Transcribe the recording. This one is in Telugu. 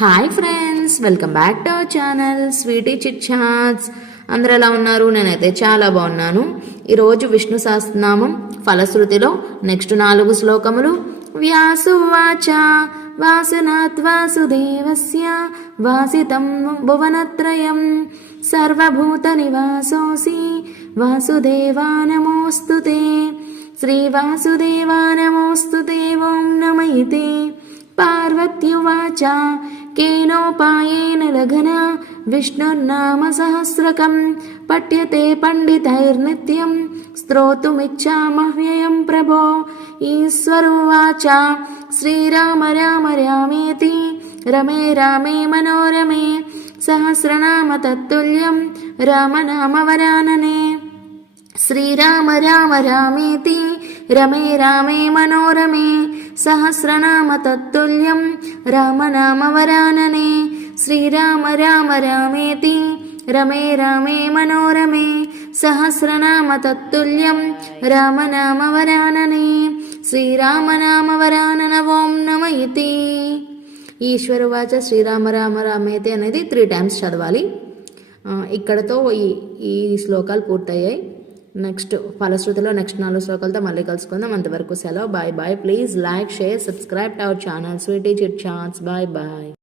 Hi friends, welcome back to our channel sweety chit chats. అందరూ ఎలా ఉన్నారు? నేనైతే చాలా బాగున్నాను. ఈరోజు విష్ణు సహస్రనామం ఫలశ్రుతిలో నెక్స్ట్ 4 శ్లోకములు. వ్యాసువాచ వాసునాత్ వాసుదేవస్య వాసితం భువనత్రయం సర్వభూత నివాసోసి వాసుదేవా నమోస్తుతే. శ్రీ వాసుదేవా నమోస్తుతే. ఓం నమ ఇతే. పార్వత్యువాచ కేనోపాయేన లఘన విష్ణుర్నామ సహస్రకం పఠ్యతే పండితైర్నిత్యం స్తోతుమిచ్చామహ్యయం ప్రభో. ఈశ్వరువాచ శ్రీరామ రామ రామేతి రమే రామే మనోరమే సహస్రనామ తత్తుల్యం రామనామ వరాననే. శ్రీరామ రామ రామేతి రమే రామే మనోరమే సహస్రనామ తత్తుల్యం రామనామ వరాననే. శ్రీరామ రామ రామేతి రమే రామే మనోరమే సహస్రనామ తత్తుల్యం రామనామ వరాననే. శ్రీరామనామ వరానన. ఓం నమ ఇతి. ఈశ్వరువాచ శ్రీరామ రామ రామేతి అనేది 3 times చదవాలి. ఇక్కడతో ఈ శ్లోకాలు పూర్తయ్యాయి. నెక్స్ట్ ఫలశ్రుతిలో నెక్స్ట్ 4 శ్లోకాలతో మళ్ళీ కలుసుకుందాం. అంతవరకు సెలవు. Bye bye. Please like, share, subscribe to our channel sweety chit chats. Bye bye.